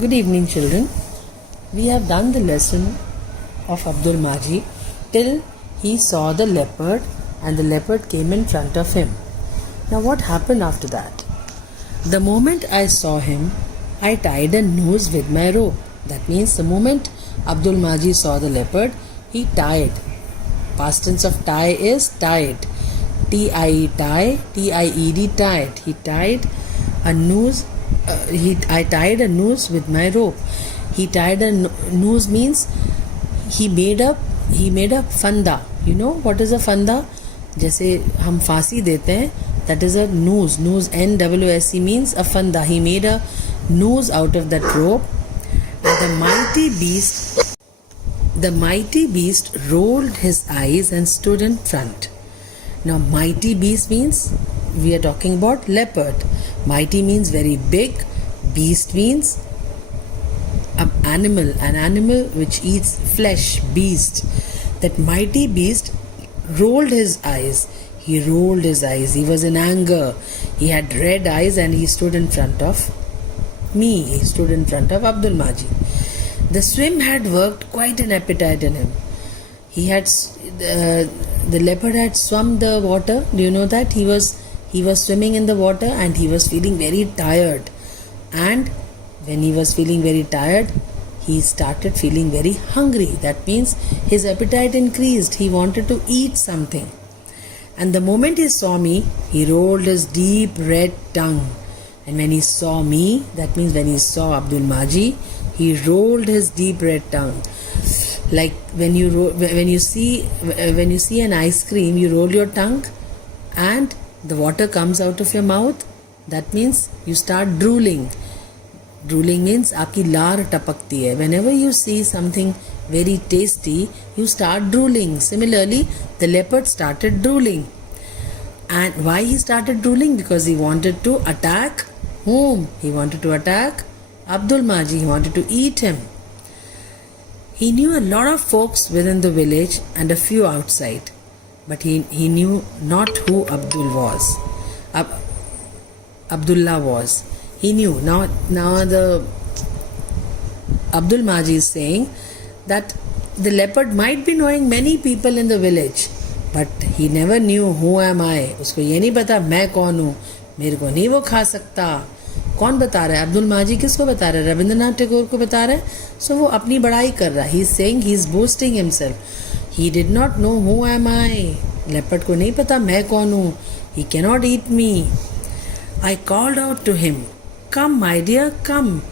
Good evening, children. We have done the lesson of Abdul Maji till he saw the leopard and the leopard came in front of him. Now, what happened after that? The moment I saw him, I tied a noose with my rope. That means the moment Abdul Maji saw the leopard, he tied. Past tense of tie is tied. T-I-E, tie, T-I-E-D, tied. He tied a noose. I tied a noose with my rope. He tied a noose means he made a फंदा. You know what is a फंदा? जैसे हम फांसी देते हैं, that is a noose. Noose, N-W-S-E means a फंदा. He made a noose out of that rope. And the mighty beast rolled his eyes and stood in front. Now, mighty beast means we are talking about leopard. Mighty means very big. Beast means an animal which eats flesh, beast. That mighty beast rolled his eyes. He rolled his eyes. He was in anger. He had red eyes and he stood in front of me. He stood in front of Abdul Maji. The swim had worked quite an appetite in him. He had the leopard had swum the water. Do you know that? He was swimming in the water and he was feeling very tired. And when he was feeling very tired, he started feeling very hungry. That means his appetite increased. He wanted to eat something. And the moment he saw me, he rolled his deep red tongue. And when he saw me, that means when he saw Abdul Maji, he rolled his deep red tongue. Like when you see an ice cream, you roll your tongue and the water comes out of your mouth. That means you start drooling. Drooling means आपकी लार टपकती है. Whenever you see something very tasty, you start drooling. Similarly, the leopard started drooling. And why he started drooling? Because he wanted to attack whom? He wanted to attack Abdul Maji. He wanted to eat him. He knew a lot of folks within the village and a few outside. But he knew not who Abdullah was. He knew. Now the Abdul Maji is saying that the leopard might be knowing many people in the village, but he never knew who am I. उसको ये नहीं पता मैं कौन हूँ. मेरे को नहीं वो खा सकता. कौन बता रहा है? अब्दुल माजी किसको बता रहा है? रविंद्रनाथ टैगोर को बता रहा है. So वो अपनी बड़ाई कर रहा है. He is saying, he is boasting himself. He did not know who am I. Leopard को नहीं पता मैं कौन हूँ. He cannot eat me. I called out to him. Come, my dear, come.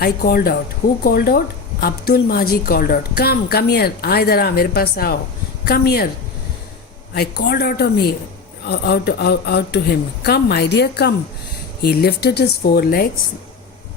I called out. Who called out? Abdul Maji called out. Come here. आ इधर आ, मेरे पास आओ. Come here. I called out to him. Come, my dear, come. He lifted his forelegs.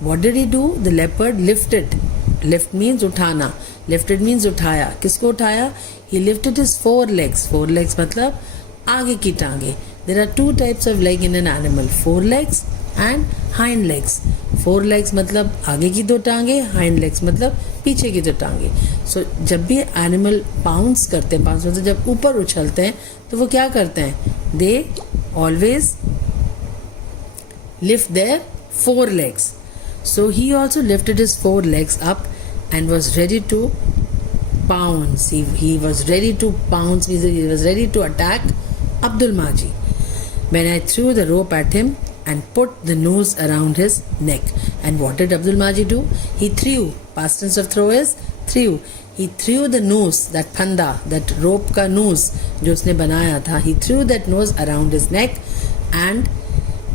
What did he do? The leopard lifted. Lift means उठाना. Lifted means उठाया. किसको उठाया? He lifted his forelegs. Forelegs मतलब आगे की टांगे. There are two types of leg in an animal. Forelegs and hind legs. Forelegs मतलब आगे की दो टांगे. Hind legs मतलब पीछे की दो टांगे. So जब भी animal pounce करते हैं, pounce मतलब जब ऊपर उछलते हैं, तो वो क्या करते हैं? They always lift their forelegs. So he also lifted his forelegs up and was ready to pounce. He was ready to pounce, means he was ready to attack Abdul Maji. When I threw the rope at him and put the noose around his neck. And what did Abdul Maji do? He threw. Past tense of throw is threw. He threw the noose, that phanda, that rope ka noose जो उसने बनाया था. He threw that noose around his neck and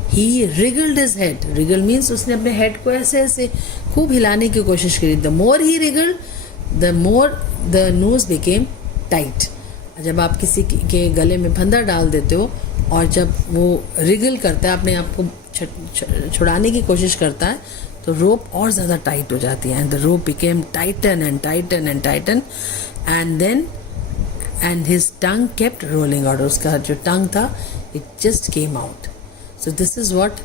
he wriggled his head. Wriggle means उसने अपने head को ऐसे ऐसे खूब हिलाने की कोशिश करी. The more he wriggled, the more the noose became tight. जब आप किसी के गले में फंदा डाल देते हो और जब वो रिगल करता है, अपने आप को छुड़ाने की कोशिश करता है, तो रोप और ज़्यादा टाइट हो जाती है. And the rope became Titan and Titan and Titan and his tongue kept rolling out. उसका जो टंग था, it just came out. So this is what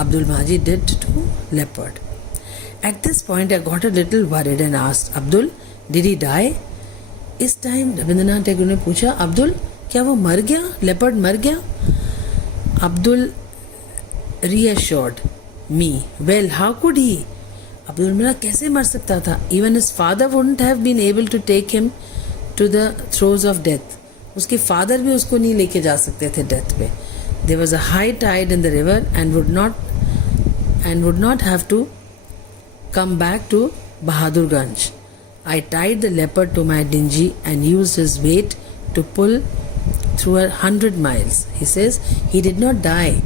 Abdul Maji did to leopard. At this point, I got a little worried and asked, Abdul, did he die? इस time Rabindranath Tagore ने पूछा, अब्दुल क्या वो मर गया? लेपर्ड मर गया? Abdul reassured, me. Well, how could he? Abdul मिला कैसे मर सकता था? Even his father wouldn't have been able to take him to the throes of death. उसके फादर भी उसको नहीं लेके जा सकते थे डेथ पे. There was a high tide in the river and would not have to come back to Bahadurganj. I tied the leopard to my dinghy and used his weight to pull through 100 miles. He says he did not die.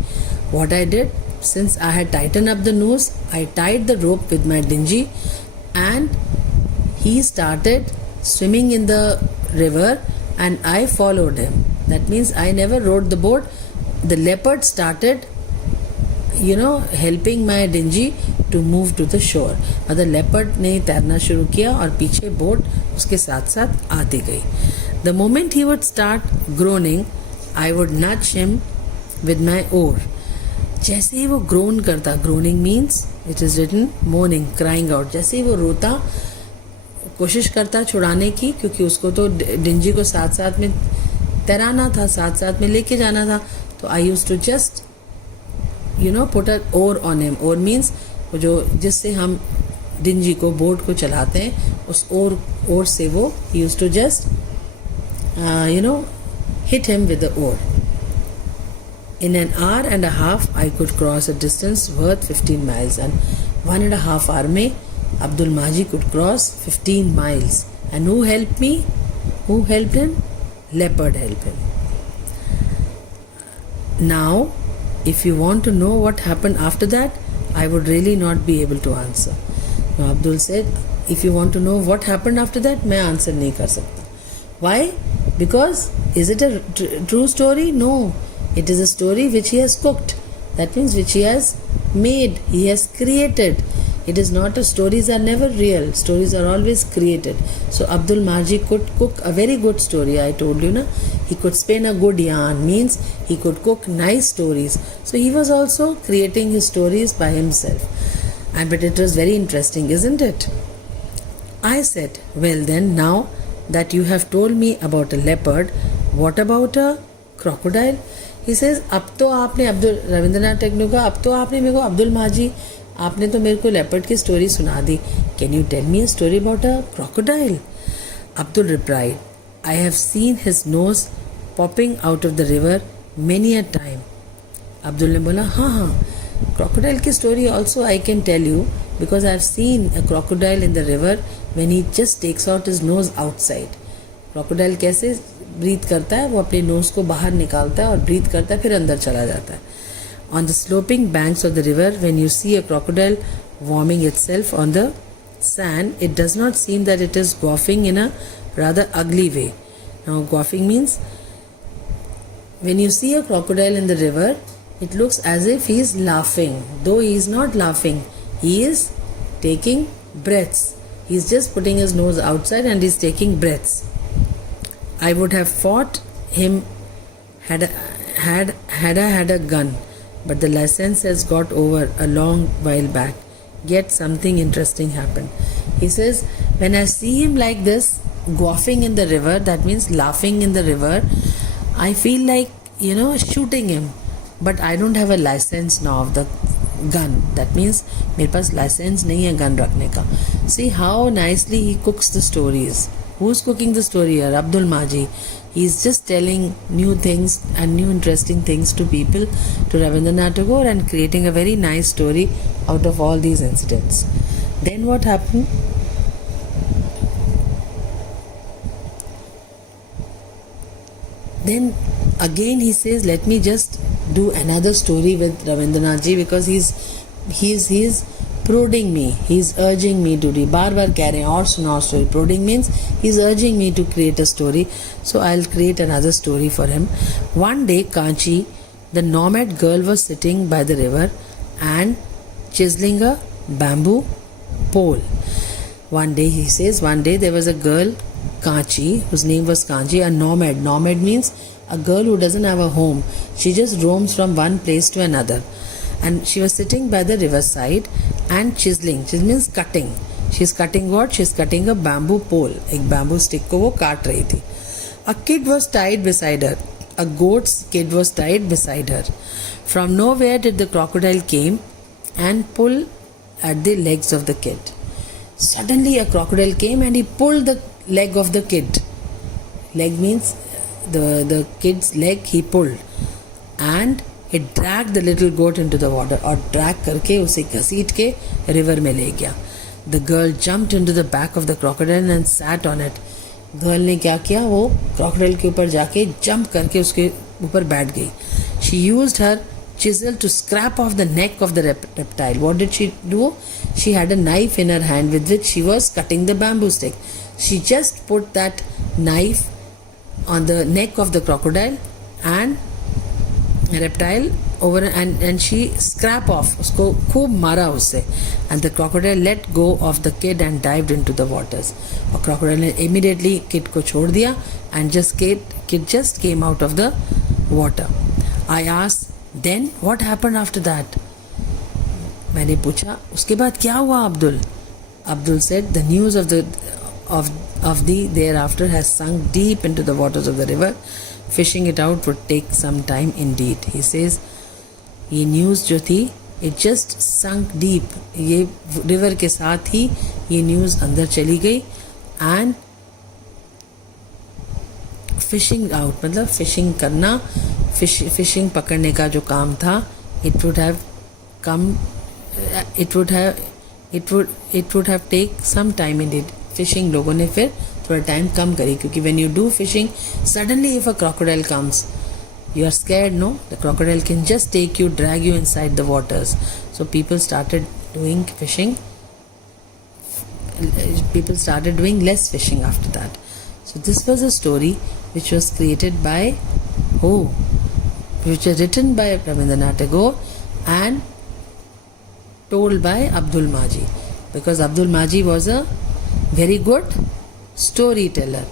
What I did, since I had tightened up the noose, I tied the rope with my dinghy and he started swimming in the river and I followed him. That means I never rowed the boat. The leopard started helping my dinghy to move to the shore. मतलब leopard ने तैरना शुरू किया और पीछे boat उसके साथ साथ आती गई. The moment he would start groaning, I would nudge him with my oar. जैसे ही वो ग्रोन करता, groaning means it is written moaning, crying out. जैसे ही वो रोता, कोशिश करता छुड़ाने की, क्योंकि उसको तो डिंजी को साथ साथ में तैराना था, साथ साथ में लेके जाना था. तो I use to just put a oar on him. Oar means जो जिससे हम डिंजी को, बोट को चलाते हैं, उस ओर से वो use to just hit him with the oar. In an hour and a half, I could cross a distance worth 15 miles. And 1.5 hours में Abdul Maji could cross 15 miles. And who helped me? Who helped him? Leopard helped him. Now, if you want to know what happened after that, I would really not be able to answer. Now Abdul said, if you want to know what happened after that, मैं answer नहीं कर सकता. Why? Because is it a true story? No. It is a story which he has cooked. That means which he has made, he has created. It is not a, stories are never real. Stories are always created. So Abdul Maji could cook a very good story. I told you, na? He could spin a good yarn, means he could cook nice stories. So he was also creating his stories by himself. But it was very interesting, isn't it? I said, well then, now that you have told me about a leopard, what about a crocodile? He says, अब तो आपने रविंद्रनाथ टैगोर का, अब तो आपने मेरे को अब्दुल माजी, आपने तो मेरे को लेपर्ड की स्टोरी सुना दी. Can you tell me a story about a crocodile? Abdul replied, I have seen his nose popping out of the river many a time. Abdul ने बोला, हाँ, crocodile की story also I can tell you, because I have seen a crocodile in the river when he just takes out his nose outside. Crocodile कैसे breathe करता है, वो अपने knows को बाहर निकालता है और ब्रीथ करता है, फिर अंदर चला जाता है. On the sloping banks of the river, when you see a crocodile warming itself on the sand, it does not seem that it is gawking in a rather ugly way. Now, gawking means when you see a crocodile in the river, it looks as if he is laughing. Though he is not laughing, he is taking breaths. He is just putting his nose outside and he is taking breaths. I would have fought him had I had a gun, but the license has got over a long while back. Yet something interesting happened. He says, when I see him like this, gawking in the river, that means laughing in the river, I feel like, shooting him. But I don't have a license now of the gun. That means मेरे पास license नहीं है gun रखने का. See how nicely he cooks the stories. Who's cooking the story here? Abdul Maji. He's just telling new things and new interesting things to people, to Rabindranath Tagore, and creating a very nice story out of all these incidents. Then what happened? Then again he says, let me just do another story with Rabindranath Ji, because he's prodding me, he's urging me to do. बार बार कह रहे हैं और सुनाओ story. Prodding means he's urging me to create a story. So I'll create another story for him. One day, Kanchi, the nomad girl, was sitting by the river and chiseling a bamboo pole. One day, he says, one day there was a girl, Kanchi, whose name was Kanchi, a nomad. Nomad means a girl who doesn't have a home. She just roams from one place to another. And she was sitting by the riverside and chiseling. Chisel means cutting. She's cutting what? She's cutting a bamboo pole. एक bamboo stick को वो काट रही थी. A kid was tied beside her. A goat's kid was tied beside her. From nowhere did the crocodile came and pull at the legs of the kid. Suddenly a crocodile came and he pulled the leg of the kid. Leg means the kid's leg he pulled, and it dragged the little goat into the water, और drag करके उसे घसीट के river में ले गया. The girl jumped into the back of the crocodile and sat on it. Girl ने क्या किया, वो crocodile के ऊपर जाके jump करके उसके ऊपर बैठ गई. She used her chisel to scrap off the neck of the reptile. What did she do? She had a knife in her hand with which she was cutting the bamboo stick. She just put that knife on the neck of the crocodile and reptile over, and she scrap off, उसको खूब मारा उससे, and the crocodile let go of the kid and dived into the waters. और crocodile ने immediately kid को छोड़ दिया and kid just came out of the water. I asked, then what happened after that? मैंने पूछा उसके बाद क्या हुआ Abdul? Abdul said, the news of the thereafter has sunk deep into the waters of the river. Fishing it out would take some time indeed. He says, ये news जो थी, it just sunk deep. ये river के साथ ही ये news अंदर चली गई, and fishing out मतलब fishing करना, fishing पकड़ने का जो काम था, it would have take some time indeed. Fishing लोगों ने फिर थोड़ा टाइम कम करी, क्योंकि when you do fishing, suddenly if a crocodile comes, you are scared, no? The crocodile can just take you, drag you inside the waters. So people started doing less fishing after that. So this was a story which was created by which was written by Rabindranath Tagore and told by Abdul Maji, because Abdul Maji was a very good storyteller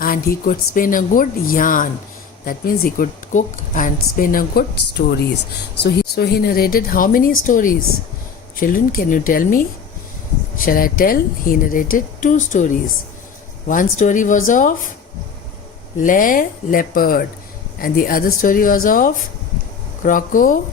and he could spin a good yarn. That means he could cook and spin a good stories. So he narrated how many stories? Children, can you tell me? Shall I tell? He narrated 2 stories. One story was of leopard and the other story was of crocodile.